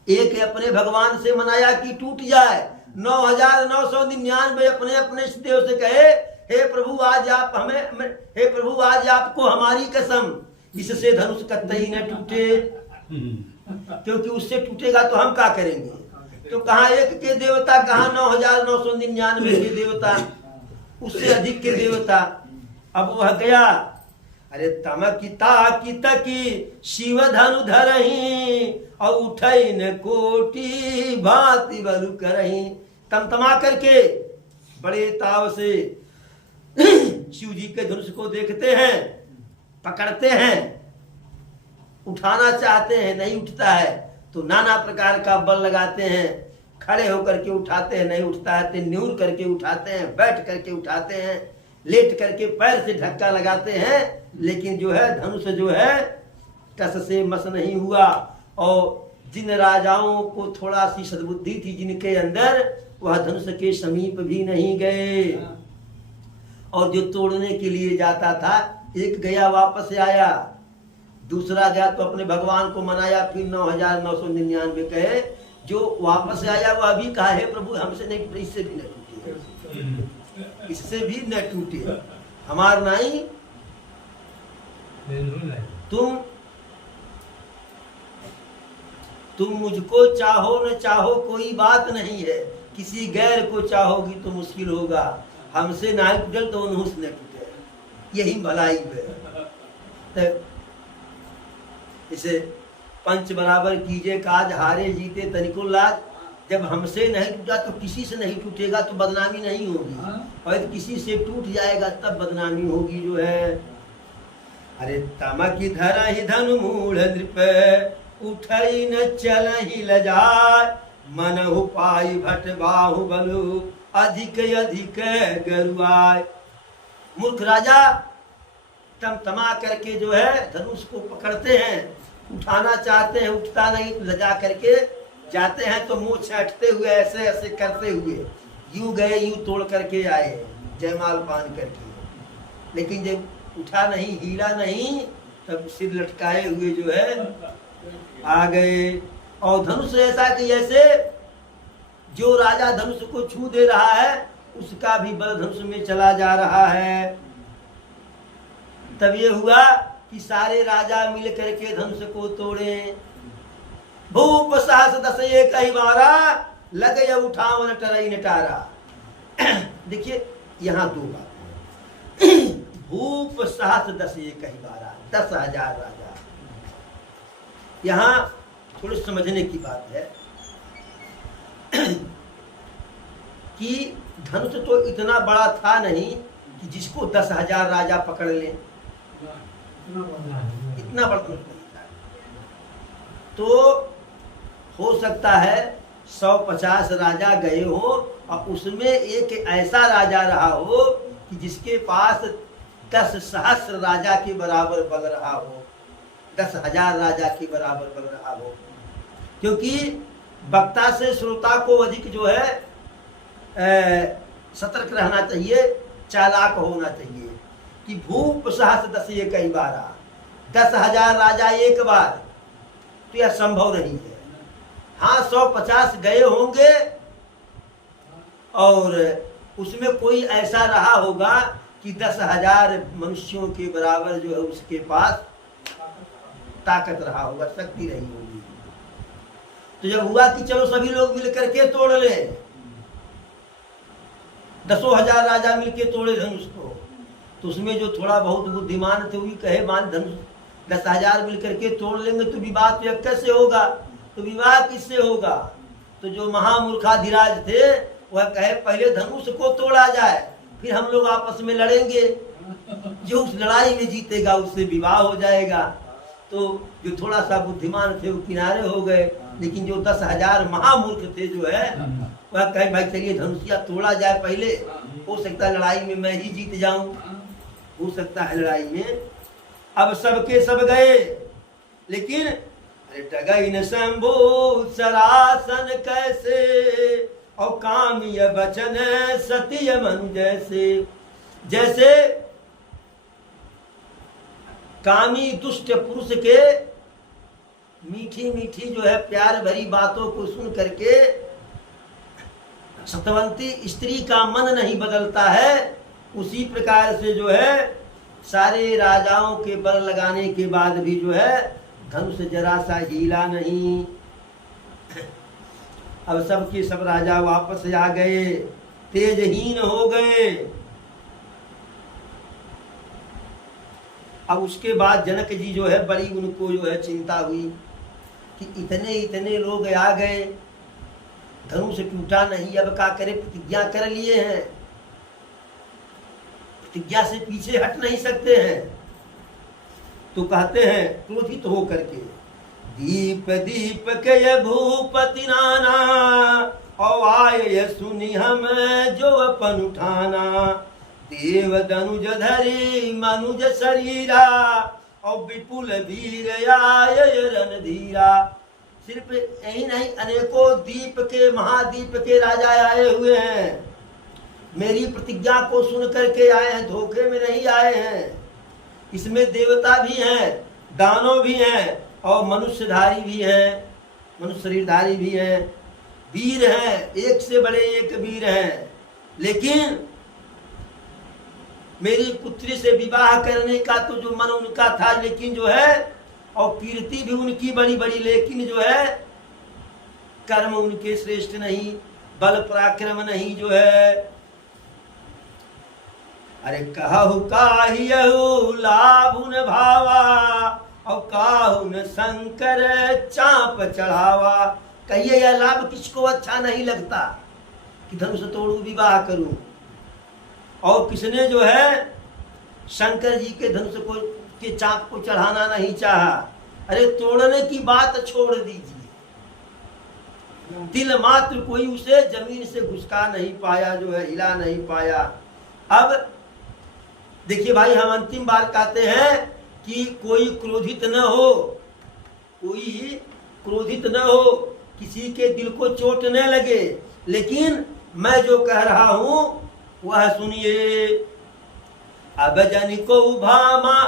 एक अपने भगवान से मनाया कि टूट जाए, 9,999 अपने अपने इष्ट देव से कहे, हे प्रभु आज आप हमें, हे प्रभु आज आपको हमारी कसम, इससे धनुष कतई न टूटे, क्योंकि उससे टूटेगा तो हम क्या करेंगे। तो कहा एक के देवता, कहा 9,999 के देवता, उससे अधिक के देवता। अब वह गया, अरे तमकिता की तकी शिव धनु धरही और उठई न कोटि भांति बरु करही। तमतमा करके बड़े ताव से शिव जी के धनुष को देखते हैं, पकड़ते हैं, उठाना चाहते हैं, नहीं उठता है तो नाना प्रकार का बल लगाते हैं, खड़े होकर के उठाते हैं, नहीं उठता है तो न्यूर करके उठाते हैं, बैठ करके उठाते हैं, लेट करके पैर से धक्का लगाते हैं, लेकिन जो है धनुष जो है टस से मस नहीं हुआ। और जिन राजाओं को थोड़ा सी सद्बुद्धि थी जिनके अंदर, वह धनुष के समीप भी नहीं गए। और जो तोड़ने के लिए जाता था, एक गया वापस आया, दूसरा गया तो अपने भगवान को मनाया, फिर 9,999 कहे। जो वापस आया वह भी कहा, हे प्रभु हमसे नहीं, इससे भी न टूटे, इससे भी न टूटे, हमार नहीं, तुम मुझको चाहो न चाहो कोई बात नहीं है, किसी गैर को चाहोगी तो मुश्किल होगा, हमसे ना टूटे तो उन्होंने न टूटे, यही भलाई है। इसे पंच बराबर कीजिए काज, हारे जीते तनिको लाज। जब हमसे नहीं टूटा तो किसी से नहीं टूटेगा तो बदनामी नहीं होगी, और किसी से टूट जाएगा तब बदनामी होगी जो है। अरे तमकी धरा ही धनु मूढ़ नृप उठई न चल ही लजाय, मन पाई भट बाहु बलु अधिक अधिक गरुआय। मूर्ख राजा तमा करके जो है धनुष को पकड़ते हैं, उठाना चाहते हैं, उठता नहीं, लजा करके जाते हैं तो मुंह छाटते हुए ऐसे ऐसे करते हुए यूं गए, यूं तोड़ करके आए जयमाल पान करके। लेकिन जब उठा नहीं, हिला नहीं, तब सिर लटकाए हुए जो है आ गए। और धनुष ऐसा कि जैसे जो राजा धनुष को छू दे रहा है उसका भी बल धनुष में चला जा रहा है। तब ये हुआ कि सारे राजा मिल करके धनुष को तोड़े। भूप साहस 10 एक ही बारा लगे उठावन टरई नटारा। देखिए यहाँ दो बात है। भूप साहस 10 एक ही बारा, 10,000 राजा। यहाँ थोड़ी समझने की बात है कि धनुष तो इतना बड़ा था नहीं कि जिसको 10,000 राजा पकड़ ले, इतना बड़ा धनुष नहीं था। तो हो सकता है 150 राजा गए हो और उसमें एक ऐसा राजा रहा हो कि जिसके पास 10 सहस्र राजा के बराबर बल रहा हो, 10,000 राजा के बराबर बल रहा हो। क्योंकि वक्ता से श्रोता को अधिक जो है सतर्क रहना चाहिए, चालाक होना चाहिए कि भूप सहस्र 10 एक ही बारा, 10,000 राजा एक बार तो यह संभव नहीं है। हाँ 150 गए होंगे और उसमें कोई ऐसा रहा होगा कि 10,000 मनुष्यों के बराबर जो है उसके पास ताकत रहा होगा, शक्ति रही होगी। तो जब हुआ कि चलो सभी लोग मिलकर के तोड़ ले, 10,000 राजा मिलके तोड़े धनुष को, तो उसमें जो थोड़ा बहुत बुद्धिमान थे वही कहे मान धनुष 10,000 मिलकर के तोड़ लेंगे तो विवाह तो कैसे होगा, तो विवाह किससे होगा। तो जो महामूर्खाधिराज थे वह कहे पहले धनुष को तोड़ा जाए, फिर हम लोग आपस में लड़ेंगे, जो उस लड़ाई में जीतेगा उससे विवाह हो जाएगा। तो जो थोड़ा सा बुद्धिमान थे वो किनारे हो गए, लेकिन जो 10,000 महामूर्ख थे जो है वह कहे भाई चलिए धनुषिया तोड़ा जाए पहले, हो सकता है लड़ाई में मैं ही जीत जाऊं, हो सकता है लड़ाई में। अब सबके सब गए, लेकिन डगई न शंभु सरासन कैसे, और कामिय बचन सत्य मन जैसे। जैसे कामी दुष्ट पुरुष के मीठी मीठी जो है प्यार भरी बातों को सुन करके सतवंती स्त्री का मन नहीं बदलता है, उसी प्रकार से जो है सारे राजाओं के बल लगाने के बाद भी जो है धनुष जरा सा हीला नहीं। अब सबके सब राजा वापस आ गए, तेजहीन हो गए। अब उसके बाद जनक जी जो है बड़ी उनको जो है चिंता हुई कि इतने इतने लोग आ गए, धनुष टूटा नहीं, अब क्या करे, प्रतिज्ञा कर लिए हैं, प्रतिज्ञा से पीछे हट नहीं सकते हैं। तो कहते हैं क्रोधित हो करके दीप दीप के भूपति नाना, और आए सुनी हम जो अपन उठाना, देव दनुज धरी मनुज शरीरा, और विपुल वीर आय रणधीरा। सिर्फ यही नहीं, अनेकों दीप के महादीप के राजा आए हुए हैं, मेरी प्रतिज्ञा को सुन करके आए हैं, धोखे में नहीं आए हैं। इसमें देवता भी हैं, दानव भी हैं, और मनुष्यधारी भी हैं, मनुष्य शरीरधारी भी हैं, वीर हैं, एक से बड़े एक वीर हैं। लेकिन मेरी पुत्री से विवाह करने का तो जो मन उनका था, लेकिन जो है और कीर्ति भी उनकी बड़ी बड़ी, लेकिन जो है कर्म उनके श्रेष्ठ नहीं, बल पराक्रम नहीं जो है। अरे कहु काहियहु लाभुन भावा, और काहुन शंकर चाप चढ़ावा। कहिए यह लाभ किसको अच्छा नहीं लगता कि धनुष तोड़ू विवाह करूं, और किसने जो है शंकर जी के धनुष को के चाप को चढ़ाना नहीं चाहा। अरे तोड़ने की बात छोड़ दीजिए, दिल मात्र कोई उसे जमीन से घुसका नहीं पाया, जो है हिला नहीं पाया। अब देखिए भाई, हम अंतिम बार कहते हैं कि कोई क्रोधित न हो, कोई क्रोधित न हो, किसी के दिल को चोट न लगे। लेकिन मैं जो कह रहा हूं वह सुनिए। अब जन को भामा,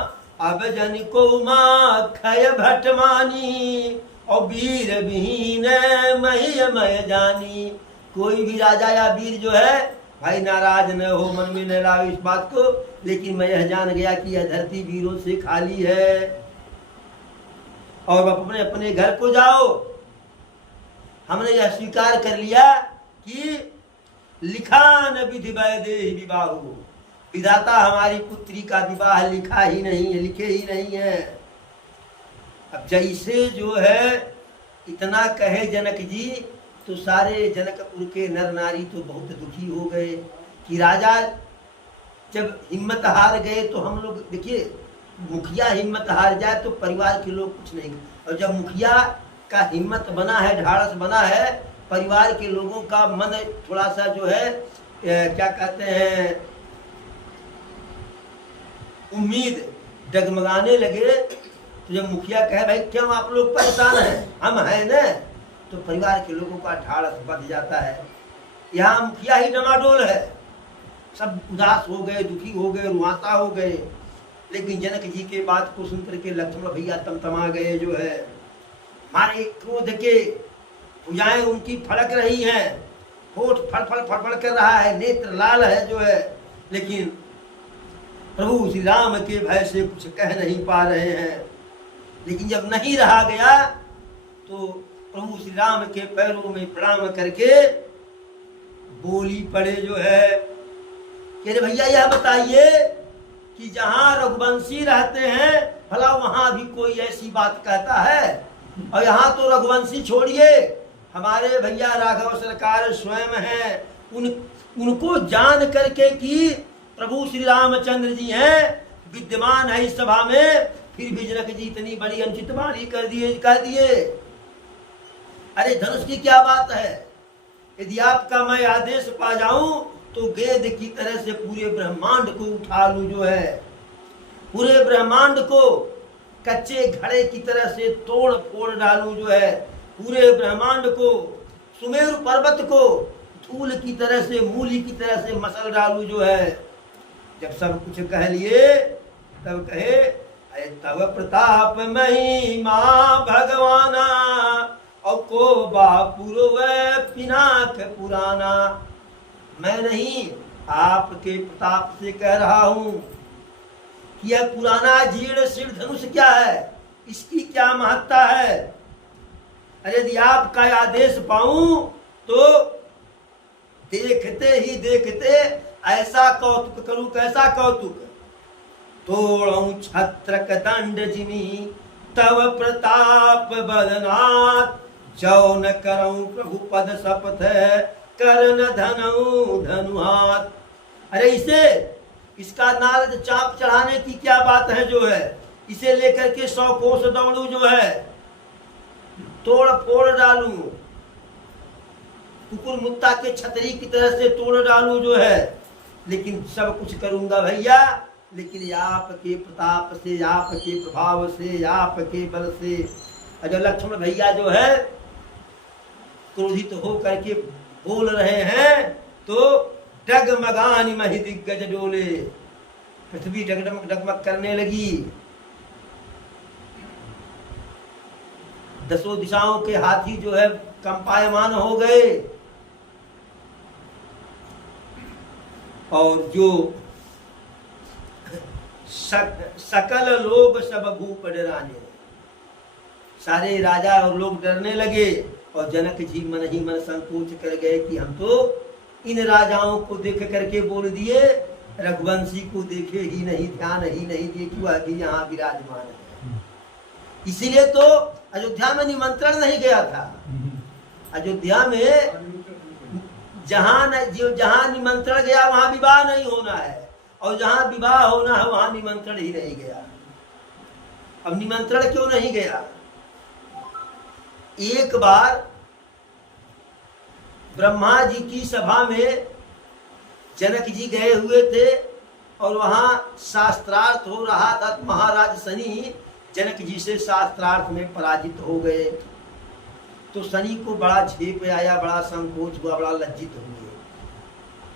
अब जन को माँ खय भटमानी, और वीर विहीन मही मय जानी। कोई भी राजा या वीर जो है भाई नाराज न हो, मन में न लाओ इस बात को, लेकिन मैं यह जान गया कि यह धरती वीरों से खाली है, और अपने अपने घर को जाओ। हमने यह स्वीकार कर लिया कि लिखा न विधि वैदे विवाहु, विधाता हमारी पुत्री का विवाह लिखा ही नहीं है, लिखे ही नहीं है। अब जैसे जो है इतना कहे जनक जी, तो सारे जनकपुर के नर नारी तो बहुत दुखी हो गए कि राजा जब हिम्मत हार गए तो हम लोग, देखिए मुखिया हिम्मत हार जाए तो परिवार के लोग कुछ नहीं, और जब मुखिया का हिम्मत बना है, ढाढ़स बना है, परिवार के लोगों का मन थोड़ा सा जो है क्या कहते हैं, उम्मीद डगमगाने लगे। तो जब मुखिया कहे भाई क्यों आप लोग परेशान हैं, हम हैं न, तो परिवार के लोगों का ढाढ़स बढ़ जाता है। यहाँ मुखिया ही डमाडोल है, सब उदास हो गए, दुखी हो गए, रुआसा हो गए। लेकिन जनक जी के बात को सुनकर के लक्ष्मण भैया तमतमा गए जो है। हमारे क्रोध के भुजाएं उनकी फड़क रही हैं, होठ फड़ कर रहा है, नेत्र लाल है जो है, लेकिन प्रभु श्री राम के भय से कुछ कह नहीं पा रहे हैं। लेकिन जब नहीं रहा गया तो प्रभु श्री राम के पैरों में प्रणाम करके बोली पड़े जो है कि अरे भैया यह बताइए कि जहां रघुवंशी रहते हैं भला वहां भी कोई ऐसी बात कहता है, और यहाँ तो रघुवंशी छोड़िए, हमारे भैया राघव सरकार स्वयं हैं, उनको जान करके कि प्रभु श्री रामचंद्र जी हैं, विद्यमान है इस सभा में, फिर भी जनक जी इतनी बड़ी अनुचित वाणी कह दिए। अरे धनुष की क्या बात है, यदि आपका मैं आदेश पा जाऊं तो गेंद की तरह से पूरे ब्रह्मांड को उठा लूं जो है, पूरे ब्रह्मांड को कच्चे घड़े की तरह से तोड़ फोड़ डालूं जो है, पूरे ब्रह्मांड को, सुमेरु पर्वत को धूल की तरह से, मूली की तरह से मसल डालूं जो है। जब सब कुछ कह लिए तब कहे अरे तब प्रताप महिमा भगवाना और को बापुर पिनाक पुराना। मैं नहीं, आपके प्रताप से कह रहा हूं कि यह पुराना जीर्ण शीर्ण धनुष क्या है, इसकी क्या महत्ता है। अरे यदि आपका आदेश पाऊं तो देखते ही देखते ऐसा कौतुक करूं, कैसा कौतुक, तोड़ूं छत्रक दंड जिमी तव प्रताप बदनाथ, जो न करऊं प्रभु पद शपथ करण धनु धनुहाथ। अरे इसे, इसका नारद चाप चढ़ाने की क्या बात है जो है, इसे लेकर के 100 कोस दौड़ू जो है, तोड़ फोड़ डालू, कुकुर मुत्ता के छतरी की तरह से तोड़ डालू जो है, लेकिन सब कुछ करूंगा भैया, लेकिन आपके प्रताप से, आपके प्रभाव से, आपके बल से। अगर लक्ष्मण भैया जो है क्रोधित हो करके बोल रहे हैं तो डगमगानी मही दिग्गज डोले, पृथ्वी डगमग डगमग करने लगी, 10 दिशाओं के हाथी जो है कंपायमान हो गए, और जो सकल लोग सब भूप डराने, सारे राजा और लोग डरने लगे, और जनक जी मन ही मन संकोच कर गए कि हम तो इन राजाओं को देख करके बोल दिए, रघुवंशी को देखे ही नहीं, ध्यान ही नहीं दिए कि वह भी यहाँ विराजमान है। इसीलिए तो अयोध्या में निमंत्रण नहीं गया था। अयोध्या में जहाँ निमंत्रण गया वहां विवाह नहीं होना है, और जहां विवाह होना है वहां निमंत्रण ही नहीं गया। अब निमंत्रण क्यों नहीं गया? एक बार ब्रह्मा जी की सभा में जनक जी गए हुए थे, और वहां शास्त्रार्थ हो रहा था। महाराज शनि जनक जी से शास्त्रार्थ में पराजित हो गए, तो शनि को बड़ा झेप आया, बड़ा संकोच हुआ, बड़ा लज्जित हुए।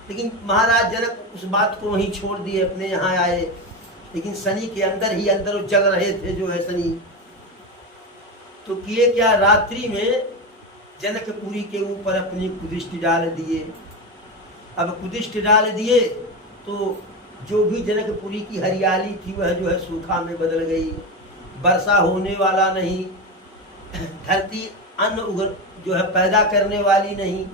लेकिन महाराज जनक उस बात को वहीं छोड़ दिए, अपने यहाँ आए। लेकिन शनि के अंदर ही अंदर जल रहे थे जो है शनि। तो किए क्या, रात्रि में जनकपुरी के ऊपर अपनी कुदृष्टि डाल दिए। अब कुदृष्टि डाल दिए तो जो भी जनकपुरी की हरियाली थी वह जो है सूखा में बदल गई, वर्षा होने वाला नहीं, धरती अन्न जो है पैदा करने वाली नहीं।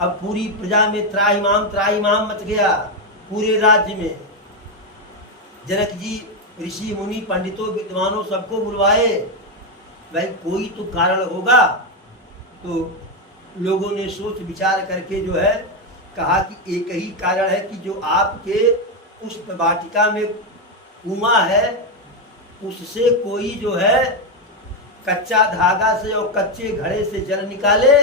अब पूरी प्रजा में त्राहिमाम मच गया, पूरे राज्य में। जनक जी ऋषि मुनि पंडितों विद्वानों सबको बुलवाए, भाई कोई तो कारण होगा। तो लोगों ने सोच विचार करके जो है कहा कि एक ही कारण है कि जो आपके पुष्प वाटिका में कुआं है उससे कोई जो है कच्चा धागा से और कच्चे घड़े से जल निकाले,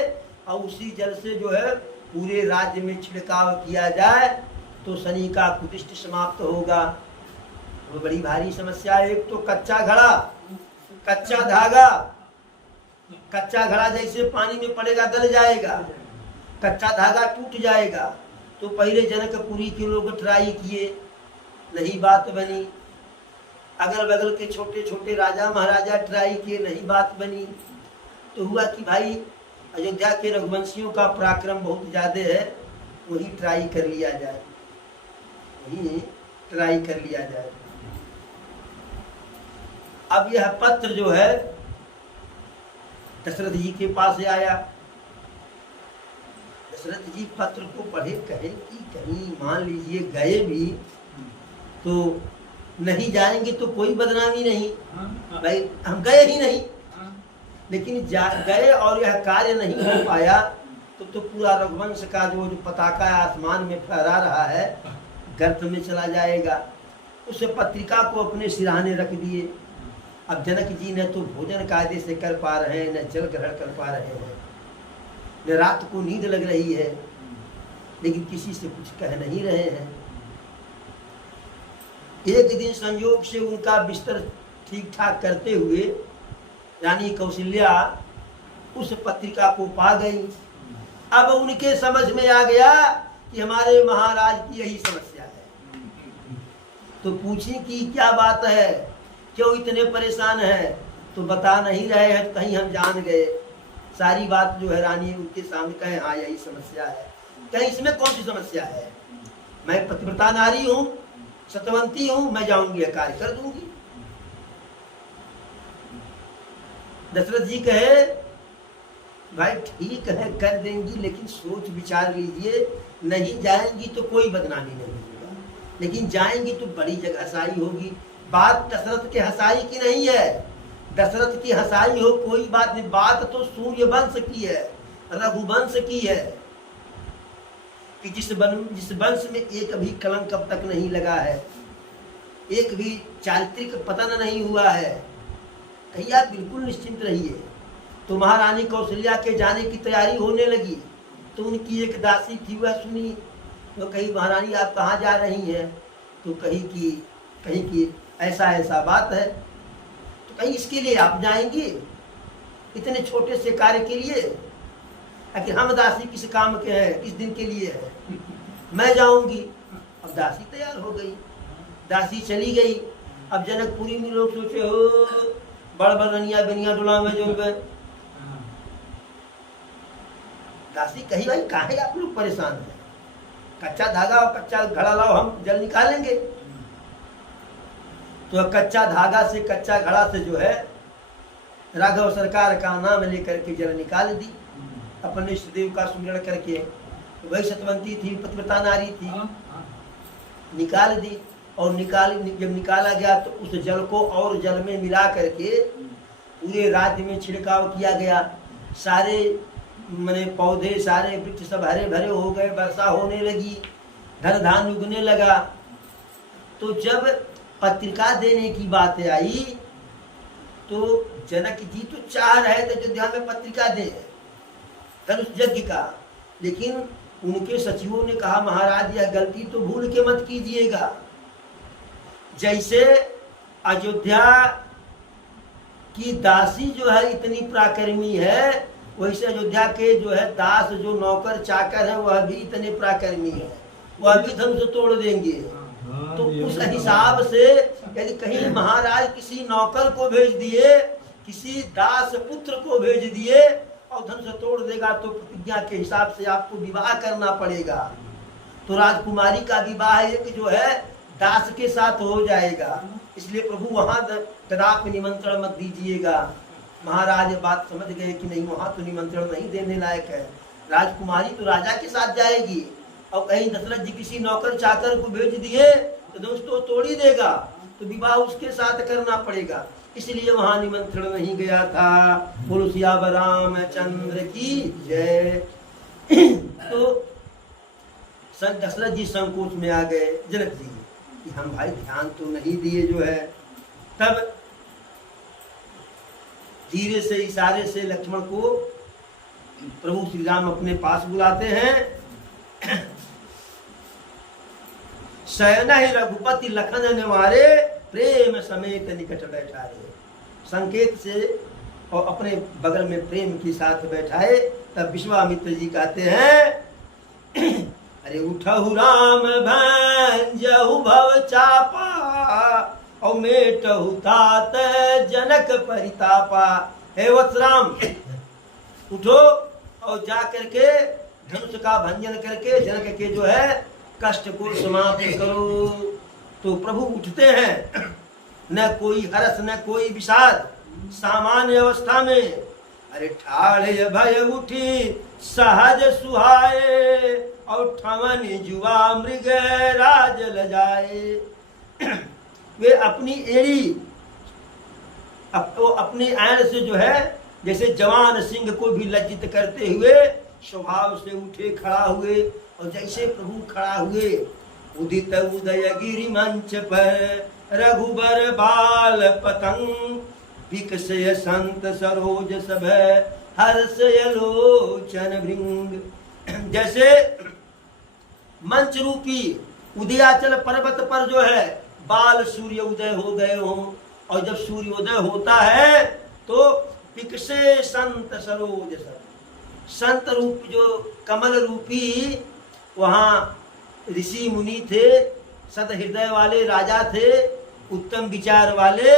और उसी जल से जो है पूरे राज्य में छिड़काव किया जाए तो शनि का कुदृष्टि समाप्त होगा। वो बड़ी भारी समस्या है। एक तो कच्चा घड़ा, कच्चा धागा, कच्चा घड़ा जैसे पानी में पड़ेगा गल जाएगा, कच्चा धागा टूट जाएगा। तो पहले जनकपुरी के लोग ट्राई किए, नहीं बात बनी। अगल बगल के छोटे छोटे राजा महाराजा ट्राई किए, नहीं बात बनी। तो हुआ कि भाई अयोध्या के रघुवंशियों का पराक्रम बहुत ज्यादा है, वही ट्राई कर लिया जाए, वही ट्राई कर लिया जाए। अब यह पत्र जो है दशरथ जी के पास आया। दशरथ जी पत्र को पढ़े, कहे कि कहीं मान लीजिए गए भी तो नहीं जाएंगे तो कोई बदनामी नहीं, भाई हम गए ही नहीं, लेकिन गए और यह कार्य नहीं हो पाया तो पूरा रघुवंश का जो पताका आसमान में फहरा रहा है गर्त में चला जाएगा। उस पत्रिका को अपने सिरहाने रख दिए। अब जनक जी न तो भोजन कायदे से कर पा रहे हैं, न जल ग्रहण कर पा रहे हैं, न रात को नींद लग रही है, लेकिन किसी से कुछ कह नहीं रहे हैं। एक दिन संयोग से उनका बिस्तर ठीक ठाक करते हुए रानी कौशल्या उस पत्रिका को पा गई। अब उनके समझ में आ गया कि हमारे महाराज की यही समस्या है। तो पूछी कि क्या बात है, क्यों इतने परेशान है? तो बता नहीं रहे हैं, कहीं हम जान गए। सारी बात जो है रानी उनके सामने कहे, हाँ यही समस्या है। कहीं इसमें कौन सी समस्या है? मैं पतिव्रता नारी हूँ, सतवंती हूँ, मैं जाऊंगी कार्य कर दूंगी। दशरथ जी कहे भाई ठीक है कर देंगी, लेकिन सोच विचार लीजिए, नहीं जाएंगी तो कोई बदनामी नहीं होगा, लेकिन जाएंगी तो बड़ी जगह हसाई होगी। बात दशरथ के हसाई की नहीं है, दशरथ की हसाई हो कोई बात नहीं, बात तो सूर्य वंश की है, रघुवंश की है कि जिस वंश में एक भी कलंक अब तक नहीं लगा है, एक भी चारित्रिक पतन नहीं हुआ है, कहीं आप बिल्कुल निश्चिंत रहिए। तो महारानी कौशल्या के जाने की तैयारी होने लगी तो उनकी एक दासी थी, वह सुनी, तो कही महारानी आप कहाँ जा रही हैं? तो कही कि ऐसा ऐसा बात है। तो कहीं इसके लिए आप जाएंगी, इतने छोटे से कार्य के लिए? आखिर हम दासी किस काम के हैं, किस दिन के लिए है? मैं जाऊंगी। अब दासी तैयार हो गई, दासी चली गई। अब जनकपुरी में लोग सोचे हो बड़ रनिया बनिया डोला में जो दासी कही भाई काहे आप लोग परेशान हैं, कच्चा धागा और कच्चा घड़ा लाओ, हम जल निकालेंगे। तो कच्चा धागा से कच्चा घड़ा से जो है राघव सरकार का नाम लेकर के जल निकाल दी, अपने इष्ट देव का सुमिरन करके। वही सतवंती थी, पतिव्रता नारी थी, निकाल दी। और जब निकाला गया तो उस जल को और जल में मिला करके पूरे राज्य में छिड़काव किया गया। सारे मने पौधे, सारे वृक्ष सब हरे भरे हो गए, वर्षा होने लगी, धन धान उगने लगा। तो जब पत्रिका देने की बात आई तो जनक जी तो चाह रहे थे अयोध्या में पत्रिका दे धनुष यज्ञ का, लेकिन उनके सचिवों ने कहा महाराज यह गलती तो भूल के मत कीजिएगा। जैसे अयोध्या की दासी जो है इतनी पराक्रमी है, वैसे अयोध्या के जो है दास जो नौकर चाकर है वह भी इतने पराक्रमी है, वह भी धनुष तोड़ देंगे। तो उस हिसाब से यदि कहीं महाराज किसी नौकर को भेज दिए, किसी दास पुत्र को भेज दिए और धनुष तोड़ देगा तो प्रतिज्ञा के हिसाब से आपको विवाह करना पड़ेगा। तो राजकुमारी का विवाह एक जो है दास के साथ हो जाएगा, इसलिए प्रभु वहां कदापि निमंत्रण मत दीजिएगा। महाराज बात समझ गए कि नहीं वहां तो निमंत्रण नहीं देने लायक है, राजकुमारी तो राजा के साथ जाएगी। और कहीं दशरथ जी किसी नौकर चाकर को भेज दिए तो दोस्तों तोड़ ही देगा, तो विवाह उसके साथ करना पड़ेगा, इसलिए वहां निमंत्रण नहीं गया था। बोलो सियावर रामचंद्र की जय। तो दशरथ जी संकोच में आ गए जनक जी कि हम भाई ध्यान तो नहीं दिए जो है। तब धीरे से इशारे से लक्ष्मण को प्रभु श्री राम अपने पास बुलाते हैं। शयन ही रघुपति लखन निवारे, प्रेम समेत निकट बैठाए। संकेत से और अपने बगल में प्रेम के साथ बैठाए। तब विश्वामित्र जी कहते हैं अरे उठहु राम भंजहु भव चापा, और मेटहु तात जनक परितापा। हे वत्सराम, उठो और जा करके धनुष का भंजन करके जनक के जो है कष्ट को समाप्त करो। तो प्रभु उठते हैं, न कोई हर्ष न कोई विषाद, सामान्य अवस्था में। अरे ठाड़े भय उठी सहज सुहाए, और ठमन जुआ मृग राज लजाए। वे अपनी एड़ी अपनी ऐन से जो है जैसे जवान सिंह को भी लज्जित करते हुए स्वभाव से उठे खड़ा हुए। और जैसे प्रभु खड़ा हुए, उदित उदय गिरि मंच पर रघुबर बाल पतंग, विकसय संत सरोज सभ हर्षय लोचन भृंग। जैसे मंच रूपी उदयाचल पर्वत पर जो है बाल सूर्य उदय हो गए हों, और जब सूर्योदय होता है तो विकसे संत सरोज सभ, संत रूप जो कमल रूपी वहाँ ऋषि मुनि थे, सद हृदय वाले राजा थे, उत्तम विचार वाले,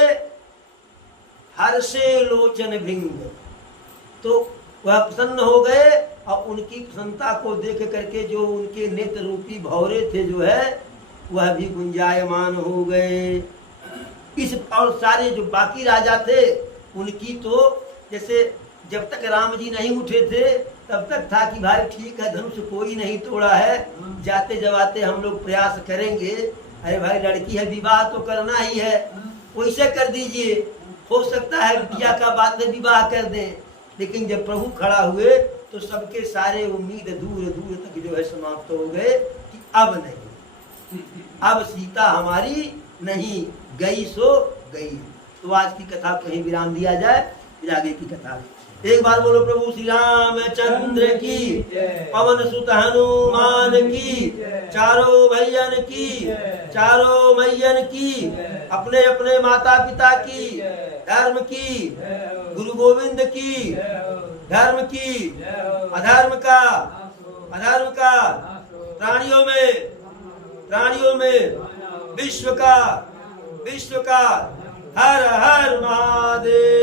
हर्षे लोचन भृंग। तो वह प्रसन्न हो गए, और उनकी प्रसन्नता को देख करके जो उनके नेत्र रूपी भौरे थे जो है वह भी गुंजायमान हो गए। इस और सारे जो बाकी राजा थे उनकी तो जैसे जब तक राम जी नहीं उठे थे तब तक था कि भाई ठीक है, धनुष कोई नहीं तोड़ा है, जाते जवाते हम लोग प्रयास करेंगे। अरे भाई लड़की है, विवाह तो करना ही है, वैसे कर दीजिए, हो सकता है बिटिया का बात में विवाह कर दें। लेकिन जब प्रभु खड़ा हुए तो सबके सारे उम्मीद दूर दूर तक जो है समाप्त हो गए कि अब नहीं, अब सीता हमारी नहीं, गई सो गई। तो आज की कथा को ही विराम दिया जाए, फिर आगे की कथा। एक बार बोलो प्रभु श्री रामचंद्र की, पवन सुत हनुमान की, चारों भैयन की, चारों मैयन की, अपने अपने माता पिता की, धर्म की, गुरु गोविंद की, धर्म की, अधर्म का, प्राणियों में, विश्व का, हर हर महादेव।